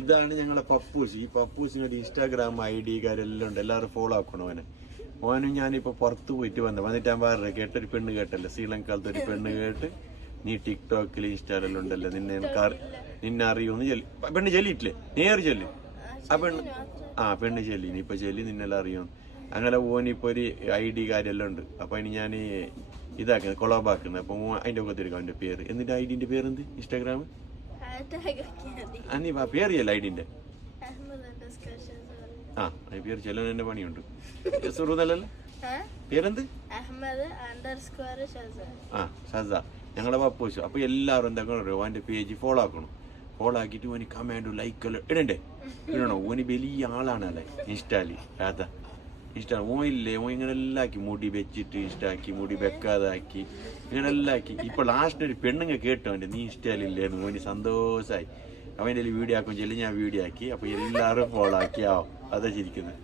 ഇതാണ് ഞങ്ങളെ പപ്പൂസ്. ഈ പപ്പൂസിന് ഒരു ഇൻസ്റ്റാഗ്രാം ID കാര്യമെല്ലാം ഉണ്ട്. എല്ലാവരും ഫോളോ ആക്കണം അവനെ. ഓനും ഞാനിപ്പോ പുറത്ത് പോയിട്ട് വന്നിട്ട് ഞാൻ വേറെ കേട്ടൊരു പെണ്ണ് കേട്ടല്ലോ, ശ്രീലങ്കാലത്തെ ഒരു പെണ്ണ് കേട്ട് നീ ടിക്ടോക്കിൽ ഇൻസ്റ്റാലെല്ലാം ഉണ്ടല്ലോ, നിന്നെ അറിയുമെന്ന് പെണ്ണ് ചെല്ലിയിട്ടില്ലേ, നേര് ചെല്ലി പെണ്ണ് ചെല്ലി, നീ ഇപ്പൊ ചെല്ലി നിന്നെല്ലാം അറിയുമെന്ന്. അങ്ങനെ ഓനിപ്പോ ഒരു ID കാര്യമെല്ലാം ഉണ്ട്. അപ്പൊ അതിന് ഞാൻ ഇതാക്കുന്നത് കൊളാബാക്കുന്നത്. അപ്പൊ അതിന്റെ ഒക്കെ തിരിക്കും അവന്റെ പേര്. എന്നിട്ട് ID-ന്റെ പേരെന്ത്? ഇൻസ്റ്റാഗ്രാം നീ പേറിയല്ല ID-ന്റെ പേര് ചെല്ലാൻ പണിയുണ്ട്. സുഹൃത്തല്ലല്ലോ പേരെന്ത്? ഷസ. ഞങ്ങളെ പപ്പൂസ്. അപ്പൊ എല്ലാവരും എന്താക്കണം, ഓന്റെ പേജ് ഫോളോ ആക്കണം. ഫോളോ ആക്കിയിട്ട് ഓന് കമന്റും ലൈക്കെല്ലാം ഇടണോ. ഓന് വലിയ ആളാണല്ലേ ഇൻസ്റ്റാല്. ഓയില്ലേ ഓൻ ഇങ്ങനെ എല്ലാം ആക്കി, മുടി വെച്ചിട്ട് ഇഷ്ടാക്കി, മുടി വെക്കാതാക്കി, ഇങ്ങനെ എല്ലാം ആക്കി. ഇപ്പൊ ലാസ്റ്റ് ഒരു പെണ്ണുങ്ങ കേട്ടോ അവന്റെ നീ ഇൻസ്റ്റാലില്ലേന്ന്. ഓന് സന്തോഷമായി. അവൻ്റെ വീഡിയോ ആക്കും ചെല്ലി ഞാൻ വീഡിയോ ആക്കി. അപ്പൊ എല്ലാവരും ഫോളോ ആക്കിയാവും. അതാ ചിരിക്കുന്നത്.